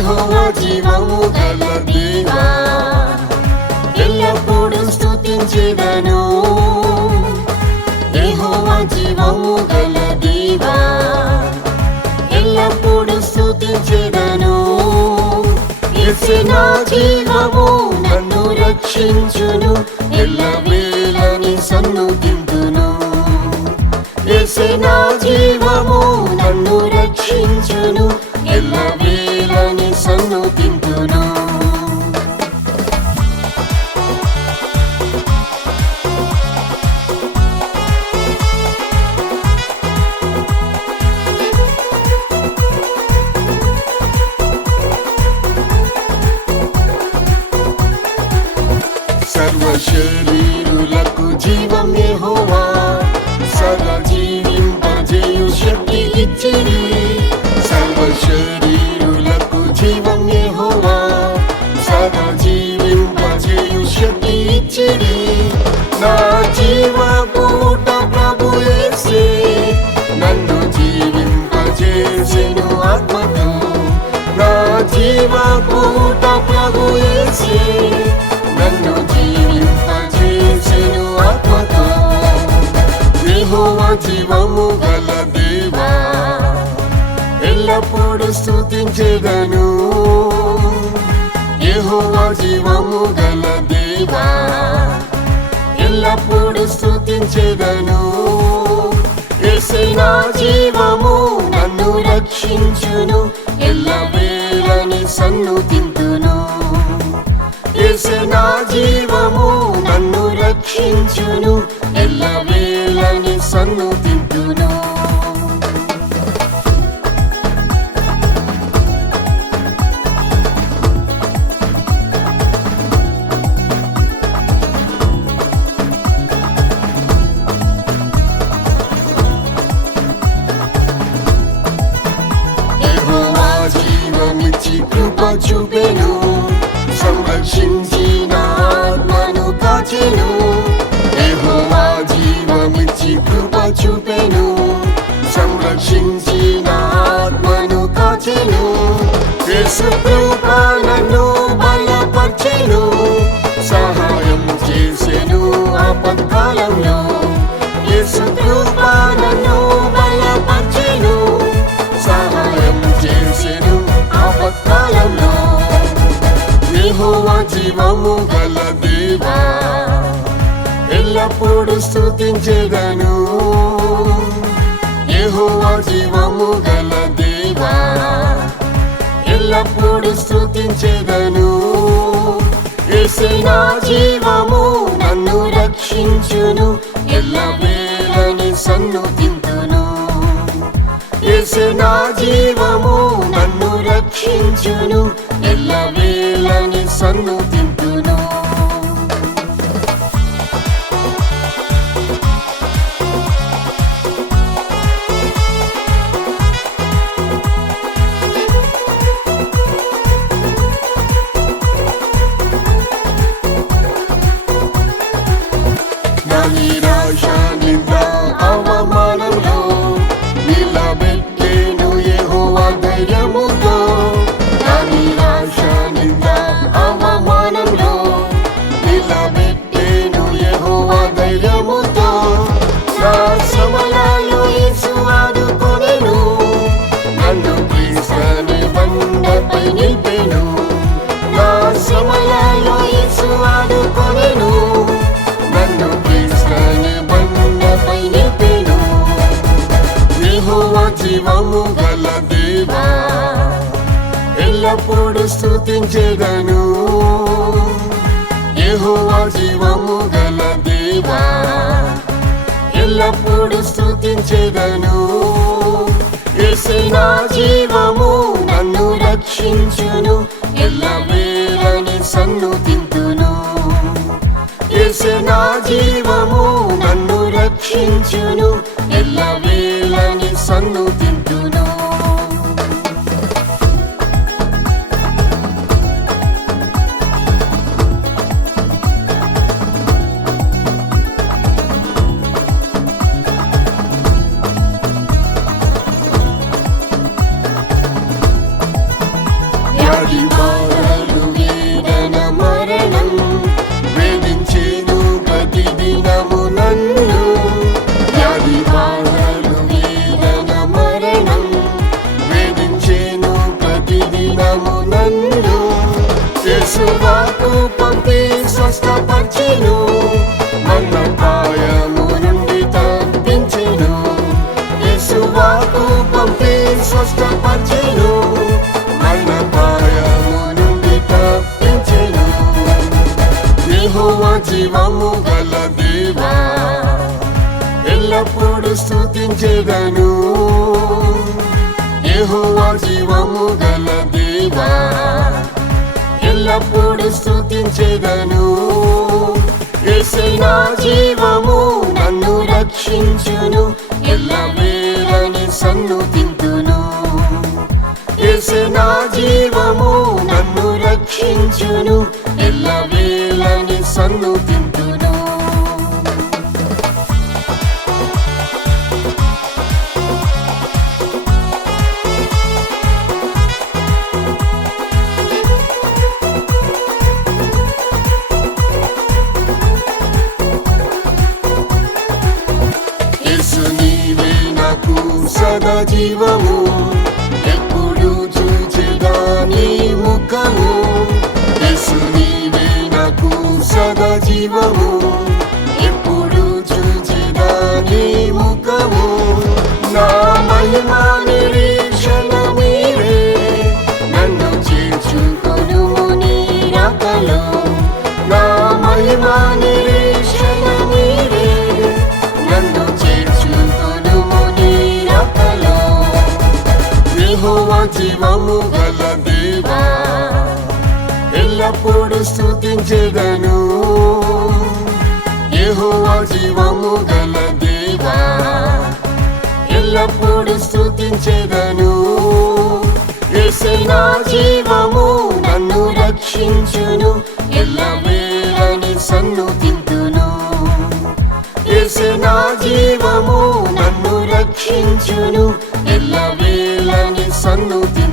యెహోవా జీవము గల దేవా, ఎల్లప్పుడూ స్తుతించెదను. యెహోవా జీవము గల దేవా, ఎల్లప్పుడూ స్తుతించెదను. యేసే నా జీవము, నన్ను రక్షించును, ఎల్లవేళని సన్నుతింతును. యేసే నా జీవము, నన్ను రక్షించును, ఎల్లవేళని సన్నుతింతును. సర్వశరీరులకు జీవం యెహోవా, సదా జీవింపజేయు శక్తి ఇచ్చిరి. సర్వశరీరులకు జీవం యెహోవా, సదా జీవింపజేయు శక్తి ఇచ్చిరి. నా జీవపూట ప్రభు యేసే, నన్ను జీవింపజేసెను ఆత్మతో. నా జీవపూట ప్రభు యేసే, నన్ను జీవింపజేసెను ఆత్మతో. యెహోవా జీవము గల దేవా, ఎల్లప్పుడూ స్తుతించెదను. యెహోవా జీవము గల దేవా, ఎల్లప్పుడూ స్తుతించెదను. యేసే నా జీవము, నన్ను రక్షించును, ఎల్లవేళని సన్నుతింతును. యేసే నా జీవము, నన్ను రక్షించును, ఎల్లవేళని సన్నుతింతును. యెహోవా జీవమిచ్చి కృప చూపెను, సంరక్షించి నా ఆత్మను కాచెను. యెహోవా జీవమిచ్చి కృప చూపెను, సంరక్షించి నా ఆత్మను కాచెను. యేసు కృప నన్ను బలపర్చెను, సహాయం చేసెను ఆపత్కాలంలో. యేసు కృప నన్ను బలపర్చెను, సహాయం చేసెను ఆపత్కాలంలో. యెహోవా జీవము గల దేవా, ఎల్లప్పుడూ స్తుతించెదను. యెహోవా జీవము గల దేవా, ఎల్లప్పుడూ స్తుతించెదను. యేసే నా జీవము, నన్ను రక్షించును, ఎల్లవేళని సన్నుతింతును. యేసే నా జీవము, నన్ను రక్షించును, ఎల్లవేళని సన్నుతింతును. నా నిరాశ నింద అవమానంలో నిలబెట్టెను యెహోవా ధైర్యముతో. నా నిరాశ నింద అవమానంలో నిలబెట్టెను యెహోవా ధైర్యముతో. నా శ్రమలలో యేసు ఆదుకొనెను, నన్ను క్రీస్తుని బండపై నిలిపెను. నా శ్రమలలో యేసు ఆదుకొనెను, నన్ను క్రీస్తుని బండపై నిలిపెను. యెహోవా జీవము గల దేవా, ఎల్లప్పుడూ స్తుతించెదను. యెహోవా జీవము గల దేవా, ఎల్లప్పుడూ స్తుతించెదను. యేసే నా జీవము, నన్ను రక్షించును, ఎల్లవేళని సన్నుతింతును. యేసే నా జీవము, నన్ను రక్షించును, ఎల్లవేళని సన్నుతింతును. స్వస్థపరిచెను, మరణభయము నుండి తప్పించెను. యెహోవా జీవము గల దేవా, ఎల్లప్పుడూ స్తుతించెదను. యెహోవా జీవము గల దేవా, ఎల్లప్పుడూ స్తుతించెదను. యేసే నా జీవము, నన్ను రక్షించును, ఎల్లవేళని సన్నుతింతును. యేసే నా జీవము, నన్ను రక్షించును, ఎల్లవేళని సన్నుతింతును. యేసు నీవే నాకు సదా జీవము, ఎప్పుడు చూచెదా నీ ముఖము. యేసు నీవే నాకు సదా జీవము, ఎప్పుడు చూచెదా నీ ముఖము. నా మహిమా నిరీక్షణ మీరే, నన్ను చేర్చుకొనుము నీ రాకలో. నా మహిమా నిరీక్షణ మీరే, నన్ను చేర్చుకొనుము నీ రాకలో. యెహోవా జీవము గల దేవా, ఎల్లప్పుడూ స్తుతించెదను. యెహోవా జీవము గల దేవా, ఎల్లప్పుడూ స్తుతించెదను. యేసే నా జీవము, నన్ను రక్షించును, ఎల్లవేళని సన్నుతింతును. యేసే నా జీవము, నన్ను రక్షించును, ఎల్లవేళని సన్నుతింతును.